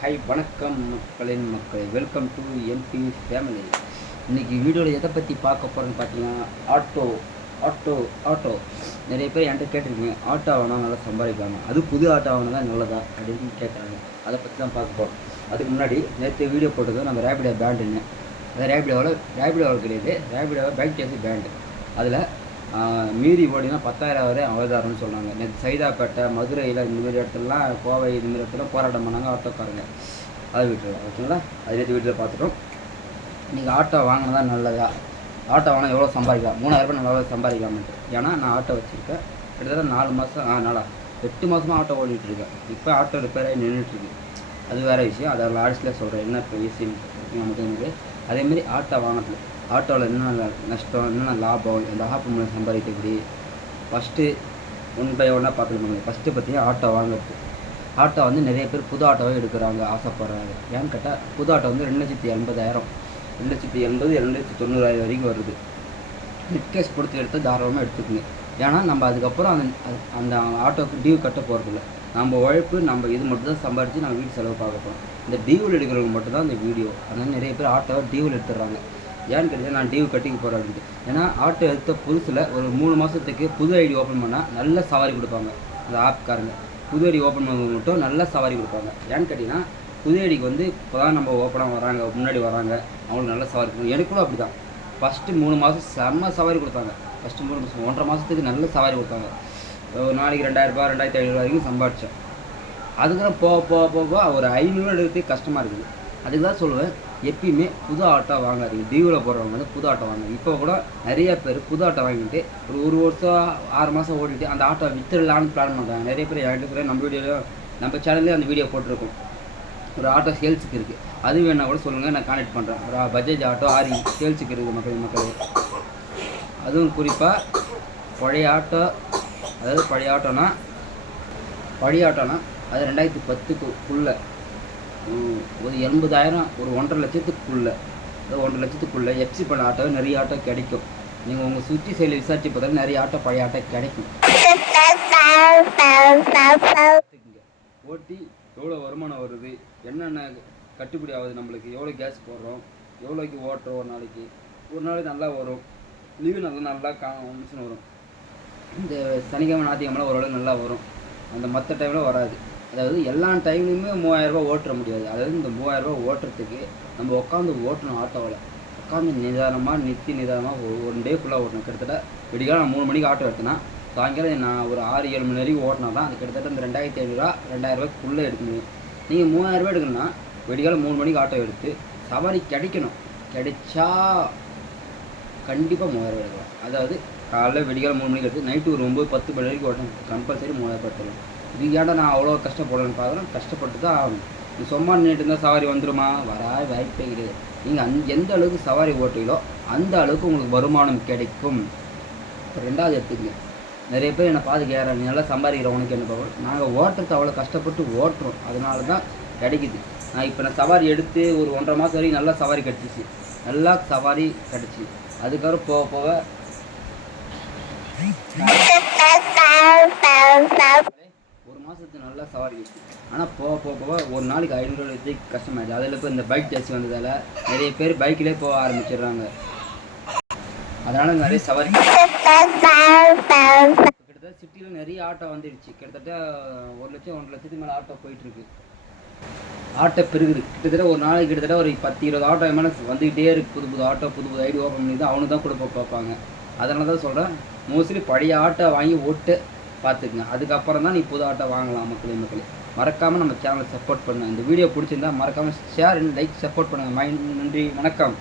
Hi வணக்கம் மக்களின் மக்கள். வெல்கம் டு எம்பி ஃபேமிலி இன்றைக்கி வீடியோவில் எதை பற்றி பார்க்க போகிறோன்னு பார்த்தீங்கன்னா ஆட்டோ ஆட்டோ ஆட்டோ நிறைய பேர் என்கிட்ட கேட்டிருக்கீங்க ஆட்டோ ஆகணும் நல்லா சம்பாதிக்காங்க அது புது ஆட்டோ ஆகணும் தான் நல்லதா அப்படின்னு கேட்குறாங்க. அதை பற்றி தான் பார்க்க போகிறோம் அதுக்கு முன்னாடி நேற்று வீடியோ போட்டது நம்ம ரேபிடோ பேண்டுன்னு அது ரேபிடோவில் ரேபிடோவில் கிடையாது. ரேபிடோவில் பைக் டேக்ஸி பேண்டு அதில் மீறி ஓடினா பத்தாயிரம் வரை அவதாரம்னு சொன்னாங்க நேற்று சைதாப்பேட்டை மதுரையில் இந்தமாரி இடத்துலலாம் கோவை இந்த மாதிரி இடத்துல போராட்டம் பண்ணாங்க ஆட்டோக்காரங்க. அதை விட்டுருவோம் ஓகேங்களா? அது நேற்று வீட்டில் பார்த்துட்டோம் நீங்கள் ஆட்டோ வாங்கினதா நல்லதா? ஆட்டோ வாங்கினா எவ்வளோ சம்பாதிக்கலாம்? மூணாயிரம் ரூபாய் நல்லா சம்பாதிக்கலாம்ட்டு ஏன்னா நான் ஆட்டோ வச்சுருக்கேன். கிட்டத்தட்ட நாலு மாதம் ஆ நாளா எட்டு மாதமாக ஆட்டோ ஓடிட்டுருக்கேன் இப்போ ஆட்டோ ரிப்பேர் ஆகி நின்றுட்டுருக்கு அது வேறு விஷயம். அதை லாஸ்ட்டில் சொல்கிறேன் என்ன இப்போ விஷயம் நமக்கு அதேமாரி ஆட்டோ வாங்கினது ஆட்டோவில் என்னென்ன நஷ்டம் என்னென்ன லாபம் இந்த லாபம் மூலம் சம்பாதிக்க எப்படி? ஃபஸ்ட்டு ஒன் பை ஒன்னாக பார்க்கணும் ஃபஸ்ட்டு பார்த்தீங்கன்னா ஆட்டோ வாங்குறது. ஆட்டோ வந்து நிறைய பேர் புது ஆட்டோவே எடுக்கிறாங்க ஆசைப்படுறாங்க. ஏன்னு கேட்டால் புது ஆட்டோ வந்து ரெண்டு லட்சத்தி எண்பதாயிரம். ரெண்டு லட்சத்தி எண்பது ரெண்டு லட்சத்தி தொண்ணூறாயிரம் வரைக்கும் வருது. நெட் கேஷ் கொடுத்து எடுத்து தாராளமாக எடுத்துக்கோங்க. ஏன்னா நம்ம அதுக்கப்புறம் அந்த அந்த ஆட்டோக்கு டியூ கட்ட போகிறதில்ல நம்ம உழைப்பு நம்ம இது மட்டும் தான் சம்பாரித்து நம்ம வீட்டு செலவு பார்க்க போகிறோம் இந்த டியூவில் எடுக்கிறவங்க மட்டும் தான் இந்த வீடியோ. அதனால் நிறைய பேர் ஆட்டோவை டியூவில் எடுத்துடுறாங்க. ஏன்னு கேட்டால் நான் டியூ கட்டிக்க போகிறேன் அப்படின்ட்டு. ஏன்னா ஆட்டோ எடுத்த புதுசில் ஒரு மூணு மாதத்துக்கு புது ஐடி ஓப்பன் பண்ணால் நல்ல சவாரி கொடுப்பாங்க. அந்த ஆப்காரங்க புது ஐடி ஓப்பன் பண்ணவங்க மட்டும் நல்ல சவாரி கொடுப்பாங்க. ஏன்னு கேட்டிங்கன்னா புது ஐடிக்கு வந்து இப்போ தான் நம்ம ஓப்பனாக வராங்க முன்னாடி வராங்க. அவங்களுக்கு நல்ல சவாரி கொடுக்கும் எனக்கு கூட அப்படி தான் ஃபஸ்ட்டு மூணு மாதம் செம்ம சவாரி கொடுத்தாங்க. ஃபஸ்ட்டு மூணு மாதம் ஒன்றரை மாதத்துக்கு நல்ல சவாரி கொடுத்தாங்க. ஒரு நாளைக்கு ரெண்டாயிரரூபா ரெண்டாயிரத்தி ஐநூறுரூவா வரைக்கும் சம்பாதிச்சேன் அதுக்கப்புறம் போக போக போக போக ஒரு ஐநூறுரூவா எடுக்கிறதுக்கு கஷ்டமாக இருக்குது. அதுக்கு தான் சொல்லுவேன் எப்பயுமே புது ஆட்டோ வாங்காதீங்க. டியூவில் போடுறவங்க வந்து புது ஆட்டோ வாங்க இப்போ கூட நிறைய பேர் புது ஆட்டோ வாங்கிட்டு ஒரு ஒரு வருஷம் ஆறு மாதம் ஓடிட்டு அந்த ஆட்டோ வித்துடலான்னு பிளான் பண்ணுறாங்க நிறைய பேர் என்கிட்ட சொல்ல நம்ம வீடியோ நம்ம சேனல்லே அந்த வீடியோ போட்டிருக்கோம். ஒரு ஆட்டோ சேல்ஸுக்கு இருக்குது அது வேணால் கூட சொல்லுங்கள் நான் கான்டெக்ட் பண்ணுறேன் ஒரு பஜாஜ் ஆட்டோ ஆரி சேல்ஸுக்கு இருக்குது மக்கள் மக்கள். அதுவும் குறிப்பாக பழைய ஆட்டோ அதாவது பழைய ஆட்டோனா பழைய ஆட்டோனா அது ரெண்டாயிரத்தி பத்துக்குள்ளே ஒரு எண்பதாயிரம் ஒரு ஒன்றரை லட்சத்துக்குள்ளே ஒன்றரை லட்சத்துக்குள்ளே எஃப்சி பண்ண ஆட்டோ நிறைய ஆட்டோ கிடைக்கும். நீங்கள் உங்கள் சுற்றி சைடில் விசாரிச்சு பார்த்தாலும் நிறைய ஆட்டோ பழைய ஆட்டோ கிடைக்கும். ஓட்டி எவ்வளோ வருமானம் வருது? என்னென்ன கட்டுப்படி ஆகுது நம்மளுக்கு? எவ்வளோ கேஸ் போடுறோம்? எவ்வளோக்கு ஓட்டுறோம் ஒரு நாளைக்கு? ஒரு நாளைக்கு நல்லா வரும். லீவு நல்லா நல்லா காமிஷன் வரும். இந்த சனிக்கிழமை ஞாயிற்றுக்கிழமை ஓரளவு நல்லா வரும். அந்த மற்ற டைமில் வராது. அதாவது எல்லா டைம்லையுமே மூவாயிரரூபா ஓட்டுற முடியாது. அதாவது இந்த மூவாயிரரூபா ஓட்டுறதுக்கு நம்ம உட்காந்து ஓட்டணும் ஆட்டோவில் உட்காந்து நிதானமாக நிறுத்தி நிதானமாக ஒன் டே ஃபுல்லாக ஓட்டணும். கிட்டத்தட்ட விடிகாலம் நான் மூணு மணிக்கு ஆட்டோ எடுத்தேன்னா சாயங்காலம் நான் ஒரு ஆறு ஏழு மணி வரைக்கும் ஓட்டினா தான் அது கிட்டத்தட்ட இந்த ரெண்டாயிரத்தி ஐநூறுரூவா ரெண்டாயிரம் ரூபாய்க்குள்ளே நீங்கள் மூவாயிரரூபா எடுக்கணும்னா விடிகாலம் மூணு மணிக்கு ஆட்டோ எடுத்து சவாரி கிடைக்கணும். கிடைச்சா கண்டிப்பாக மூவாயிரம் எடுக்கலாம். அதாவது காலைல வெடிகாலம் மூணு மணிக்கு எடுத்து நைட்டு ஒரு ஒம்பது பத்து மணி வரைக்கும் ஓட்டணும். கம்பல்சரி மூவாயிரரூபா ரூபாய் இதுக்காண்ட நான் அவ்வளோ கஷ்டப்படுறேன்னு பார்க்குறேன். கஷ்டப்பட்டு தான் ஆகணும். நீ சும்மா நின்றுட்டு இருந்தால் சவாரி வந்துருமா? வரா வாய்ப்பே கிடையாது. நீங்கள் அந் எந்த அளவுக்கு சவாரி ஓட்டுறீங்களோ அந்த அளவுக்கு உங்களுக்கு வருமானம் கிடைக்கும். ரெண்டாவது எடுத்துக்கங்க. நிறைய பேர் என்னை பார்த்து கேட்குறாங்க நீ நல்லா சம்பாதிக்கிற உனக்கு என்ன பவர் நாங்கள் ஓட்டுறது அவ்வளோ கஷ்டப்பட்டு ஓட்டுறோம். அதனால தான் கிடைக்குது. நான் இப்போ நான் சவாரி எடுத்து ஒரு ஒன்றரை மாதம் வரைக்கும் நல்லா சவாரி கிடச்சிச்சு நல்லா சவாரி கிடச்சி அதுக்கப்புறம் போக போக மாதத்துக்கு நல்லா சவாரி. ஆனால் போக போக போக ஒரு நாளைக்கு ஐநூறு எடுத்து கஷ்டமாயிடுது அதில் இப்போ இந்த பைக் டேக்ஸி வந்ததால் நிறைய பேர் பைக்கிலே போக ஆரம்பிச்சிடுறாங்க. அதனால் நிறைய சவாரி. கிட்டத்தட்ட சிட்டியில் நிறைய ஆட்டோ வந்துடுச்சு. கிட்டத்தட்ட ஒரு லட்சம் ஒன்றரை லட்சத்துக்கு மேலே ஆட்டோ போயிட்டுருக்கு. ஆட்டோ பெருகுது. கிட்டத்தட்ட ஒரு நாளைக்கு கிட்டத்தட்ட ஒரு பத்து இருபது ஆட்டோ மேலே வந்துக்கிட்டே இருக்கு. புது புது ஆட்டோ புது புது ஐடி ஓப்பன் பண்ணி தான் அவனுக்கு தான் கொடுப்ப பார்ப்பாங்க. அதனால தான் சொல்கிறேன் மோஸ்ட்லி பழைய ஆட்டோ வாங்கி ஓட்டு. பார்த்துக்குங்க. அதுக்கப்புறம் தான் நீ புது ஆட்டோ வாங்கலாம் மக்களே மக்களே. மறக்காமல் நம்ம சேனலை சப்போர்ட் பண்ணுங்கள் இந்த வீடியோ பிடிச்சிருந்தா மறக்காமல் ஷேர் அண்ட் லைக் சப்போர்ட் பண்ணுங்கள் மைண்ட் நன்றி வணக்கம்.